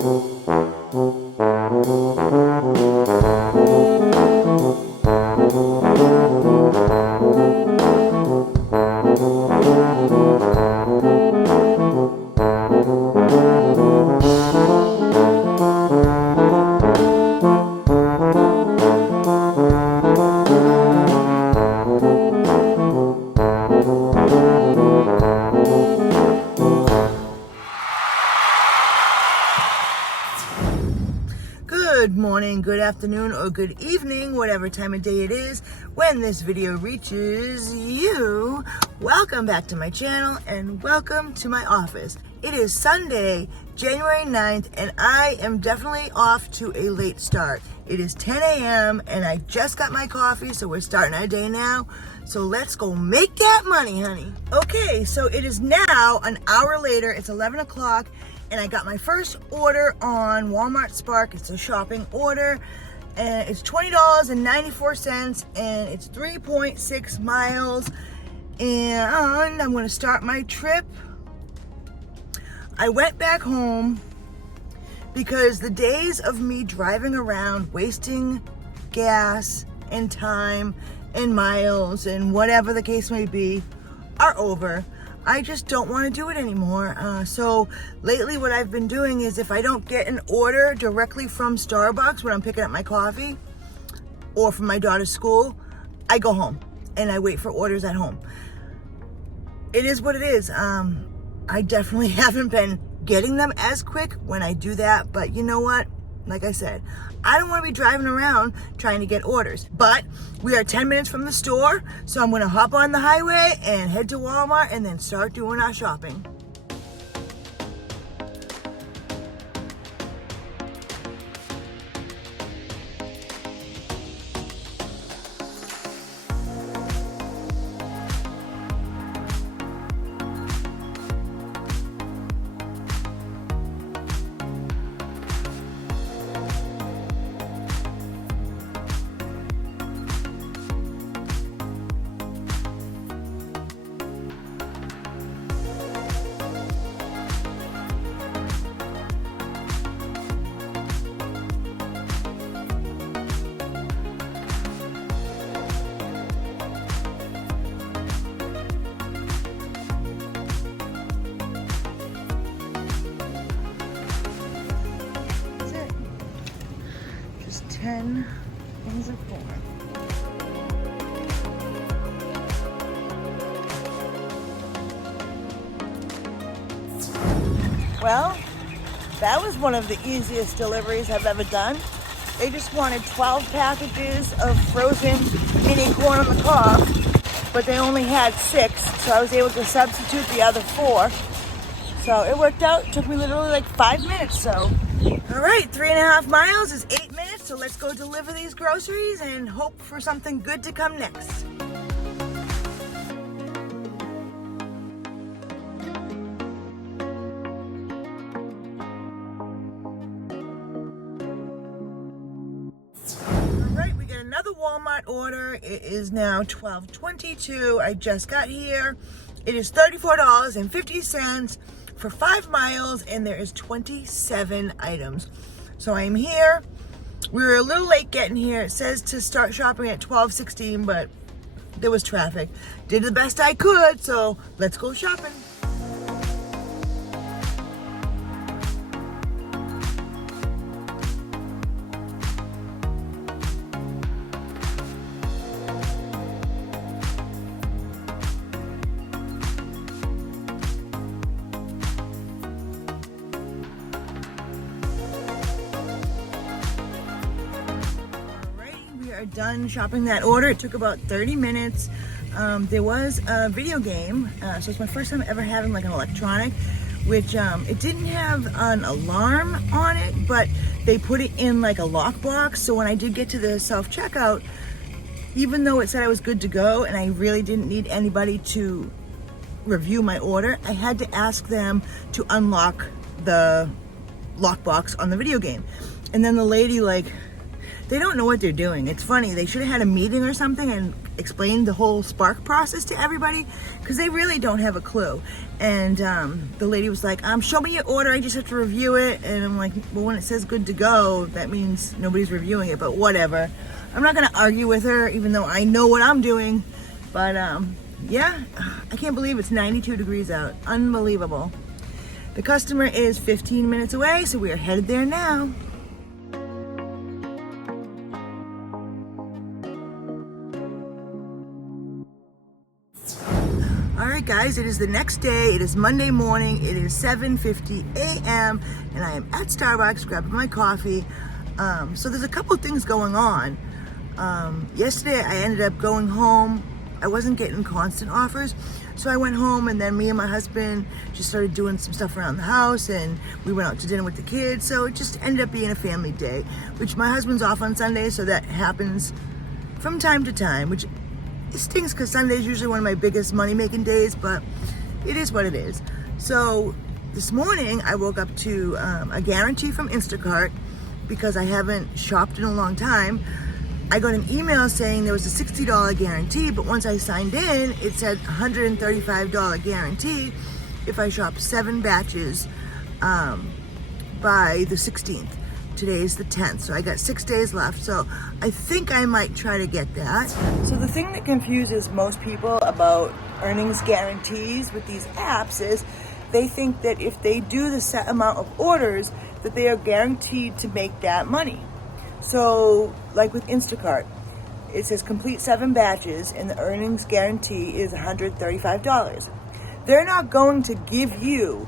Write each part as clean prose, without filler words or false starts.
Good morning, good afternoon, or good evening, whatever time of day it is when this video reaches you. Welcome back to my channel and welcome to my office. It is Sunday, January 9th, and I am definitely off to a late start. It is 10 a.m. and I just got my coffee, so we're starting our day now. So let's go make that money, honey. Okay, so it is now an hour later. It's 11 o'clock. And I got my first order on Walmart Spark. It's a shopping order, and it's $20.94, and it's 3.6 miles. And I'm gonna start my trip. I went back home because the days of me driving around, wasting gas and time and miles and whatever the case may be, are over. I just don't want to do it anymore. So lately what I've been doing is if I don't get an order directly from Starbucks when I'm picking up my coffee or from my daughter's school, I go home and I wait for orders at home. It is what it is. I definitely haven't been getting them as quick when I do that, but you know what? Like I said, I don't want to be driving around trying to get orders. But we are 10 minutes from the store, so I'm going to hop on the highway and head to Walmart and then start doing our shopping. That's it. Just 10 things of corn. Well, that was one of the easiest deliveries I've ever done. They just wanted 12 packages of frozen mini corn on the cob, but they only had 6, so I was able to substitute the other 4. So it worked out. It took me literally like 5 minutes. So, all right, 3.5 miles is 8 minutes. So let's go deliver these groceries and hope for something good to come next. Another Walmart order. It is now 12:22. I just got here. It is $34.50 for 5 miles, and there is 27 items. So I am here. We were a little late getting here. It says to start shopping at 12:16, but there was traffic. Did the best I could, so let's go shopping. Are done shopping that order. It took about 30 minutes. There was a video game, so it's my first time ever having like an electronic, which it didn't have an alarm on it, but they put it in like a lockbox. So when I did get to the self-checkout, even though it said I was good to go and I really didn't need anybody to review my order, I had to ask them to unlock the lockbox on the video game. And then the lady like They don't know what they're doing. It's funny. They should have had a meeting or something and explained the whole Spark process to everybody, because they really don't have a clue. And the lady was like, show me your order. I just have to review it. And I'm like, well, when it says good to go, that means nobody's reviewing it, but whatever. I'm not going to argue with her, even though I know what I'm doing. But yeah, I can't believe it's 92 degrees out. Unbelievable. The customer is 15 minutes away, so we are headed there now. Alright guys, it is the next day. It is Monday morning. It is 7:50 a.m. and I am at Starbucks grabbing my coffee. So there's a couple things going on. Yesterday I ended up going home. I wasn't getting constant offers, so I went home, and then me and my husband just started doing some stuff around the house, and we went out to dinner with the kids. So it just ended up being a family day, which my husband's off on Sunday, so that happens from time to time, which it stings because Sunday is usually one of my biggest money-making days, but it is what it is. So this morning I woke up to a guarantee from InstaCart because I haven't shopped in a long time. I got an email saying there was a $60 guarantee, but once I signed in, it said $135 guarantee if I shop 7 batches by the 16th. Today is the 10th, so I got 6 days left, so I think I might try to get that. So the thing that confuses most people about earnings guarantees with these apps is they think that if they do the set amount of orders, that they are guaranteed to make that money. So, like with Instacart, it says complete 7 batches and the earnings guarantee is $135. They're not going to give you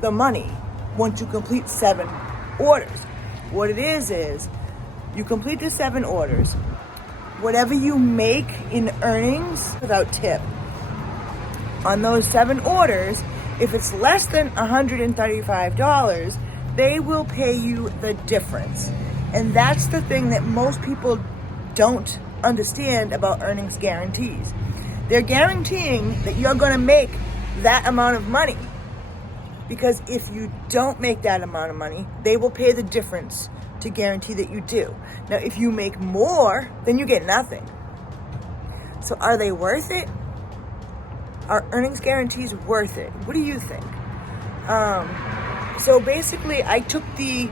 the money once you complete 7 orders. What it is you complete the 7 orders. Whatever you make in earnings without tip on those 7 orders, if it's less than $135, they will pay you the difference. And that's the thing that most people don't understand about earnings guarantees. They're guaranteeing that you're going to make that amount of money. Because if you don't make that amount of money, they will pay the difference to guarantee that you do. Now, if you make more, then you get nothing. So are they worth it? Are earnings guarantees worth it? What do you think? So basically, I took the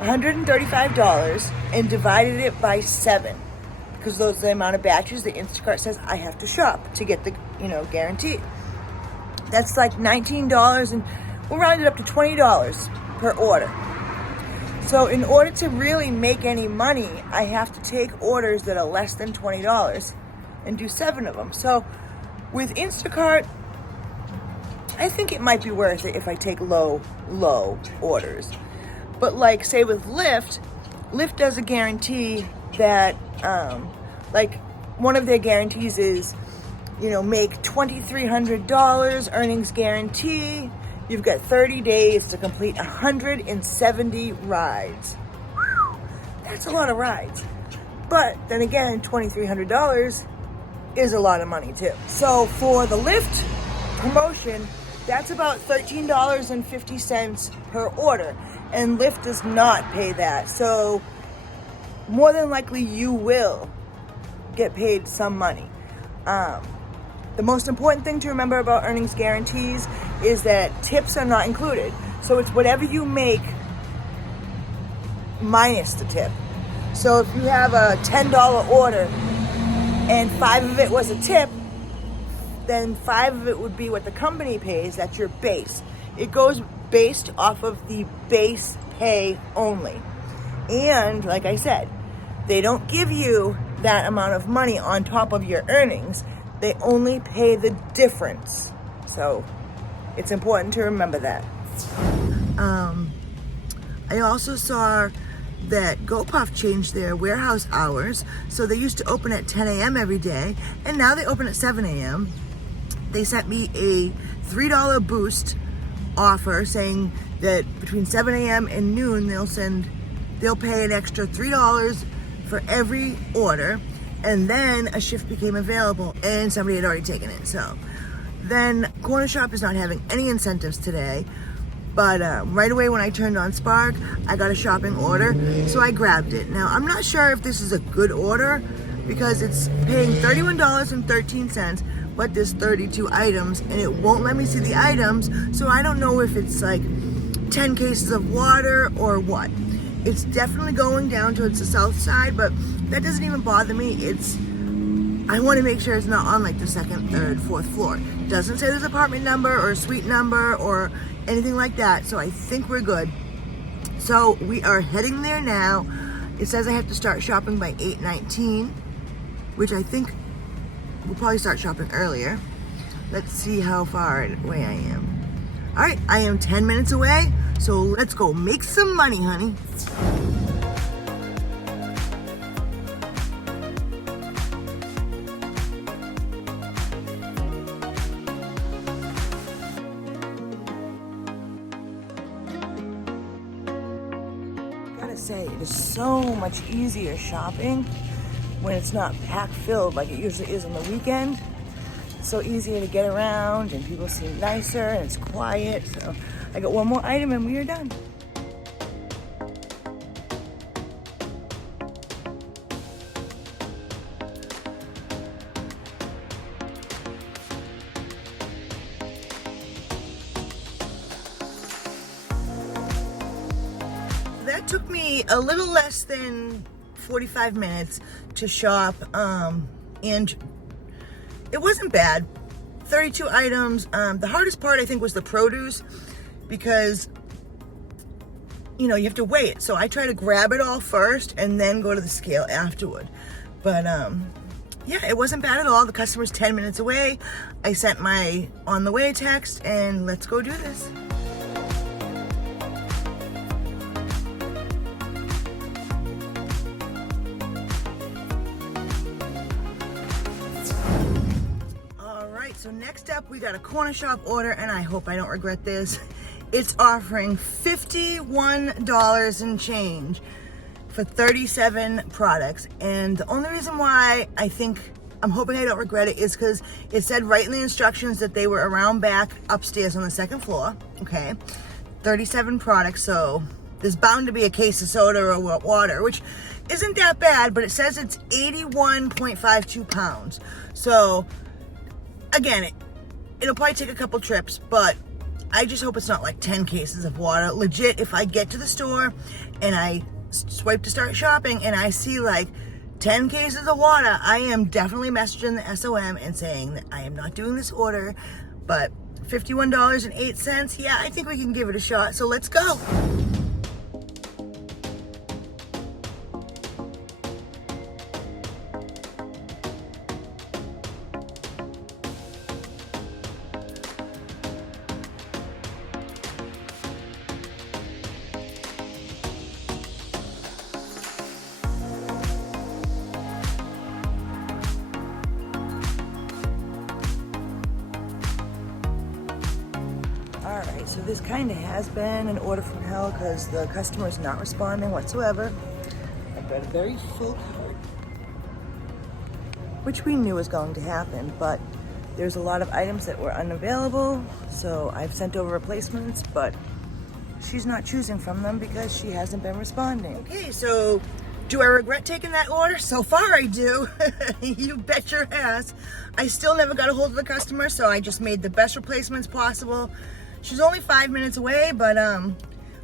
$135 and divided it by 7, because those are the amount of batches that Instacart says I have to shop to get the guarantee. That's like $19, and we'll round it up to $20 per order. So in order to really make any money, I have to take orders that are less than $20 and do 7 of them. So with Instacart, I think it might be worth it if I take low orders. But like, say with Lyft does a guarantee that, like, one of their guarantees is, make $2,300 earnings guarantee. You've got 30 days to complete 170 rides. Whew, that's a lot of rides. But then again, $2,300 is a lot of money too. So for the Lyft promotion, that's about $13.50 per order. And Lyft does not pay that. So more than likely you will get paid some money. The most important thing to remember about earnings guarantees is that tips are not included. So it's whatever you make minus the tip. So if you have a $10 order and 5 of it was a tip, then 5 of it would be what the company pays. That's your base. It goes based off of the base pay only. And like I said, they don't give you that amount of money on top of your earnings. They only pay the difference. So it's important to remember that. I also saw that GoPuff changed their warehouse hours. So they used to open at 10 a.m. every day, and now they open at 7 a.m. They sent me a $3 boost offer saying that between 7 a.m. and noon, they'll pay an extra $3 for every order. And then a shift became available and somebody had already taken it. So then Cornershop is not having any incentives today. But right away when I turned on Spark, I got a shopping order, so I grabbed it. Now, I'm not sure if this is a good order because it's paying $31.13, but there's 32 items, and it won't let me see the items, so I don't know if it's like 10 cases of water or what. It's definitely going down towards the south side, but that doesn't even bother me. I want to make sure it's not on like the second, third, fourth floor. It doesn't say there's apartment number or suite number or anything like that, so I think we're good. So we are heading there now. It says I have to start shopping by 8:19, which I think we'll probably start shopping earlier. Let's see how far away I am. All right, I am 10 minutes away, so let's go make some money, honey. Say it is so much easier shopping when it's not pack filled like it usually is on the weekend. It's so easier to get around and people seem nicer and it's quiet. So I got one more item and we are done. That took me a little less than 45 minutes to shop, and it wasn't bad. 32 items. The hardest part, I think, was the produce because, you know, you have to weigh it. So I try to grab it all first and then go to the scale afterward. But, yeah, it wasn't bad at all. The customer's 10 minutes away. I sent my on the way text, and let's go do this. So next up, we got a Cornershop order, and I hope I don't regret this. It's offering $51 and change for 37 products. And the only reason why I'm hoping I don't regret it is because it said right in the instructions that they were around back upstairs on the second floor. Okay, 37 products, so there's bound to be a case of soda or water, which isn't that bad, but it says it's 81.52 pounds. So again, it'll probably take a couple trips, but I just hope it's not like 10 cases of water. Legit, if I get to the store and I swipe to start shopping and I see like 10 cases of water, I am definitely messaging the SOM and saying that I am not doing this order. But $51.08, yeah, I think we can give it a shot, so let's go. Alright, so this kind of has been an order from hell because the customer is not responding whatsoever. I've got a very full cart, which we knew was going to happen, but there's a lot of items that were unavailable, so I've sent over replacements, but she's not choosing from them because she hasn't been responding. Okay, so do I regret taking that order? So far I do. You bet your ass. I still never got a hold of the customer, so I just made the best replacements possible. She's only 5 minutes away, but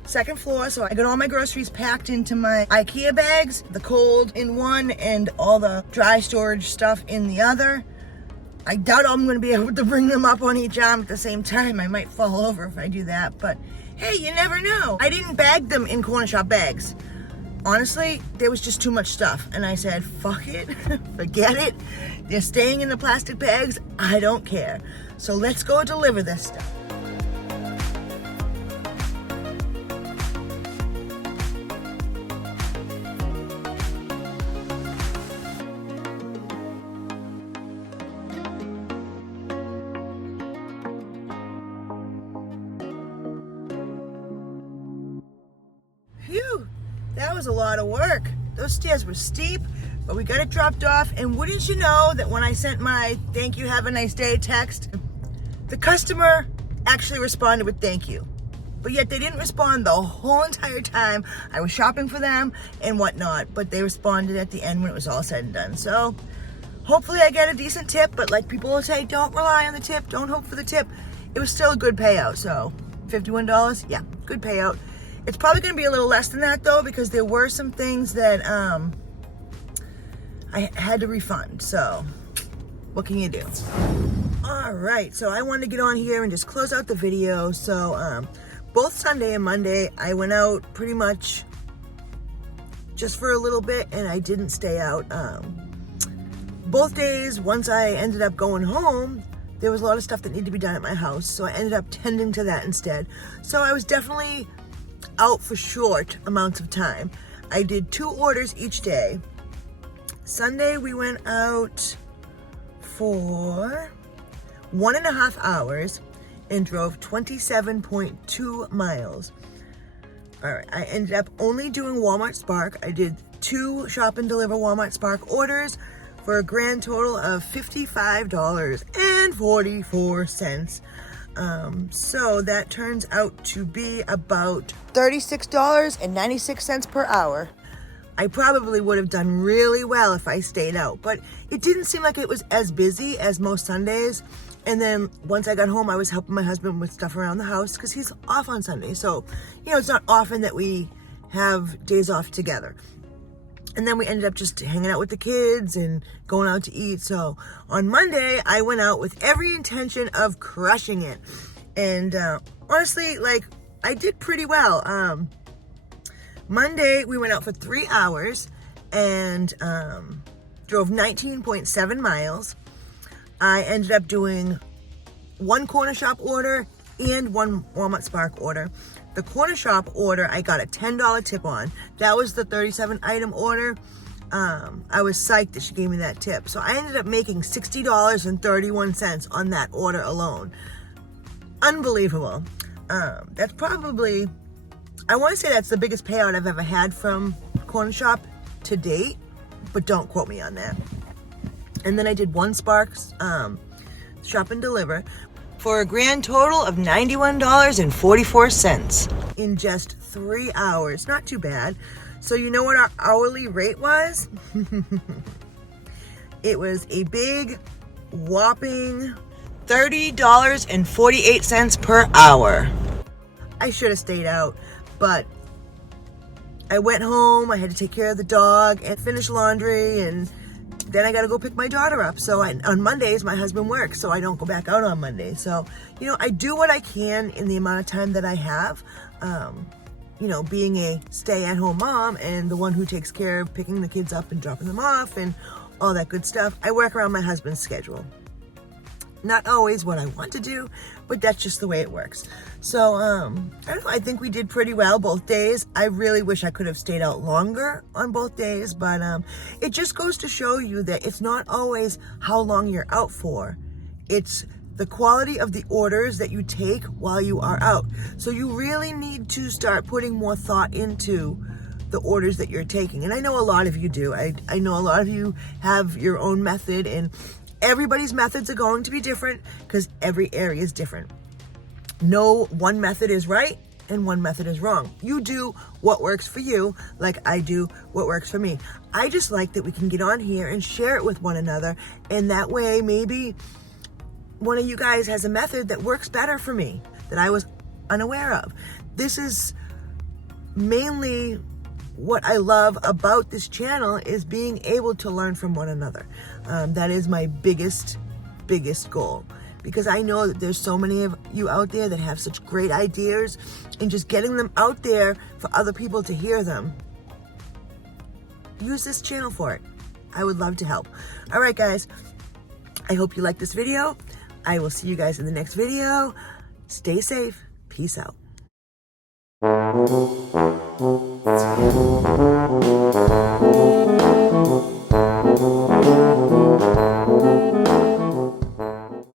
second floor, so I got all my groceries packed into my IKEA bags, the cold in one and all the dry storage stuff in the other. I doubt I'm gonna be able to bring them up on each arm at the same time. I might fall over if I do that, but hey, you never know. I didn't bag them in Cornershop bags. Honestly, there was just too much stuff, and I said, fuck it, forget it. They're staying in the plastic bags, I don't care. So let's go deliver this stuff. Phew, that was a lot of work. Those stairs were steep, but we got it dropped off. And wouldn't you know that when I sent my thank you, have a nice day text, the customer actually responded with thank you. But yet they didn't respond the whole entire time I was shopping for them and whatnot. But they responded at the end when it was all said and done. So hopefully I get a decent tip. But like people will say, don't rely on the tip. Don't hope for the tip. It was still a good payout. So $51, yeah, good payout. It's probably going to be a little less than that though, because there were some things that I had to refund. So what can you do? All right, so I wanted to get on here and just close out the video. So both Sunday and Monday, I went out pretty much just for a little bit, and I didn't stay out. Both days, once I ended up going home, there was a lot of stuff that needed to be done at my house, so I ended up tending to that instead. So I was definitely out for short amounts of time. I did 2 orders each day. Sunday, we went out for 1.5 hours and drove 27.2 miles. All right, I ended up only doing Walmart Spark. I did 2 shop and deliver Walmart Spark orders for a grand total of $55.44. So that turns out to be about $36.96 per hour. I probably would have done really well if I stayed out, but it didn't seem like it was as busy as most Sundays. And then once I got home, I was helping my husband with stuff around the house because he's off on Sunday. So, you know, it's not often that we have days off together. And then we ended up just hanging out with the kids and going out to eat. So on Monday, I went out with every intention of crushing it. And honestly, like, I did pretty well. Monday, we went out for 3 hours and drove 19.7 miles. I ended up doing 1 Cornershop order and 1 Walmart Spark order. The Cornershop order, I got a $10 tip on. That was the 37 item order. I was psyched that she gave me that tip. So I ended up making $60.31 on that order alone. Unbelievable. That's probably, I want to say that's the biggest payout I've ever had from Cornershop to date, but don't quote me on that. And then I did 1 Sparks shop and deliver for a grand total of $91.44 in just 3 hours. Not too bad. So you know what our hourly rate was? It was a big whopping $30.48 per hour. I should have stayed out, but I went home, I had to take care of the dog and finish laundry, and then I got to go pick my daughter up. So on Mondays, my husband works, so I don't go back out on Mondays. So, you know, I do what I can in the amount of time that I have. You know, being a stay-at-home mom and the one who takes care of picking the kids up and dropping them off and all that good stuff, I work around my husband's schedule. Not always what I want to do, but that's just the way it works. So, I don't know, I think we did pretty well both days. I really wish I could have stayed out longer on both days, but it just goes to show you that it's not always how long you're out for. It's the quality of the orders that you take while you are out. So you really need to start putting more thought into the orders that you're taking. And I know a lot of you do. I know a lot of you have your own method, and everybody's methods are going to be different because every area is different. No one method is right and one method is wrong. You do what works for you, like I do what works for me. I just like that we can get on here and share it with one another, and that way maybe one of you guys has a method that works better for me that I was unaware of. This is mainly what I love about this channel, is being able to learn from one another. That is my biggest goal, because I know that there's so many of you out there that have such great ideas, and just getting them out there for other people to hear them. Use this channel for it. I would love to help. All right, guys, I hope you liked this video. I will see you guys in the next video. Stay safe. Peace out.